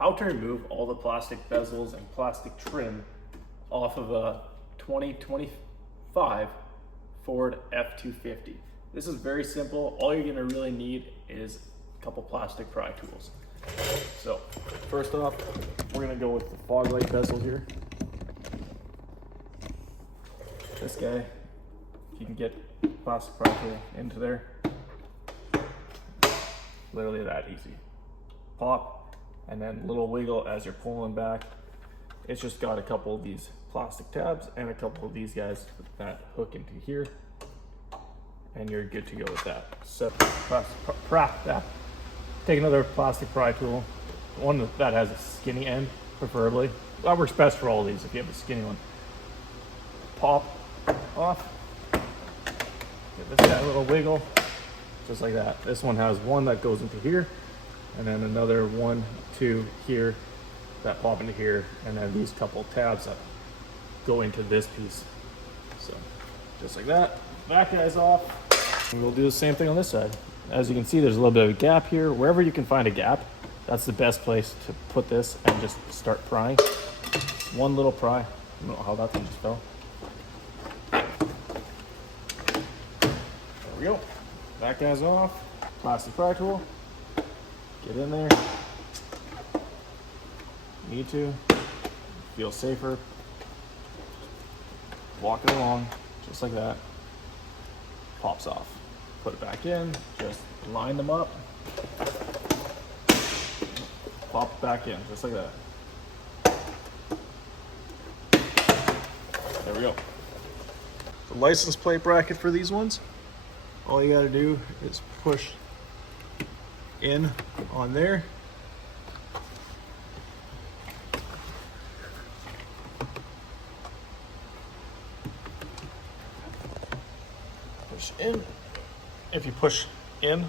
how to remove all the plastic bezels and plastic trim off of a 2025 Ford F-250. This is very simple. All you're gonna really need is a couple plastic pry tools. So first off, we're gonna go with the fog light bezel here. This guy, you can get plastic pry tool into there. Literally that easy. Pop, and then little wiggle as you're pulling back. It's just got a couple of these plastic tabs and a couple of these guys that hook into here, and you're good to go with that. So take another plastic pry tool, one that has a skinny end, preferably. That works best for all of these if you have a skinny one. Pop off. Give this guy a little wiggle, just like that. This one has one that goes into here, and then another 1, 2 here that pop into here, and then these couple tabs that go into this piece. So just like that. That guy's off. And we'll do the same thing on this side. As you can see, there's a little bit of a gap here. Wherever you can find a gap, that's the best place to put this and just start prying. One little pry. I don't know how that thing just fell. There we go. That guy's off. Plastic pry tool. Get in there. Need to. Feel safer. Walk it along, just like that. Pops off. Put it back in. Just line them up. Pop it back in, just like that. There we go. The license plate bracket for these ones, all you gotta do is push in on there. Push in. If you push in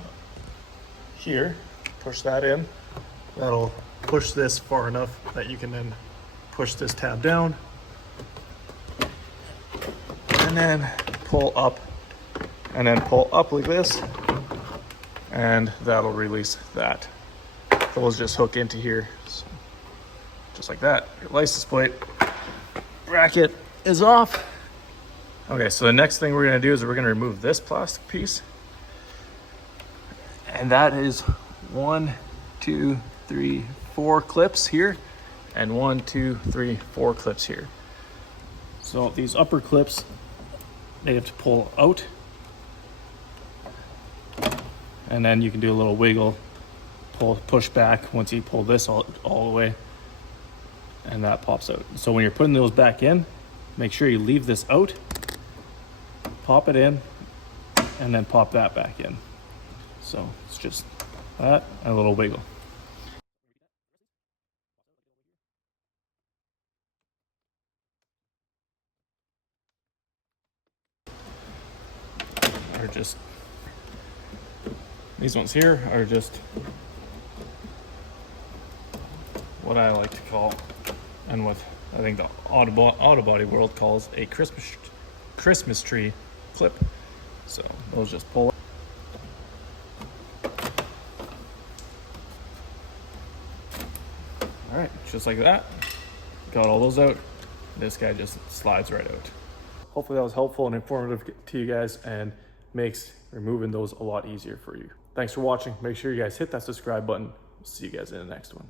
here, push that in, that'll push this far enough that you can then push this tab down and then pull up, and then pull up like this, and that'll release that. Those just hook into here, so just like that. Your license plate bracket is off. Okay, so the next thing we're gonna do is we're gonna remove this plastic piece. And that is 1, 2, 3, 4 clips here, and 1, 2, 3, 4 clips here. So these upper clips, they have to pull out, and then you can do a little wiggle, push back once you pull this all the way, and that pops out. So when you're putting those back in, make sure you leave this out, pop it in, and then pop that back in. So it's just that and a little wiggle. Or just, these ones here are just what I like to call, and what I think the auto body world calls, a Christmas tree clip. So those just pull. All right, just like that. Got all those out. This guy just slides right out. Hopefully that was helpful and informative to you guys and makes removing those a lot easier for you. Thanks for watching. Make sure you guys hit that subscribe button. See you guys in the next one.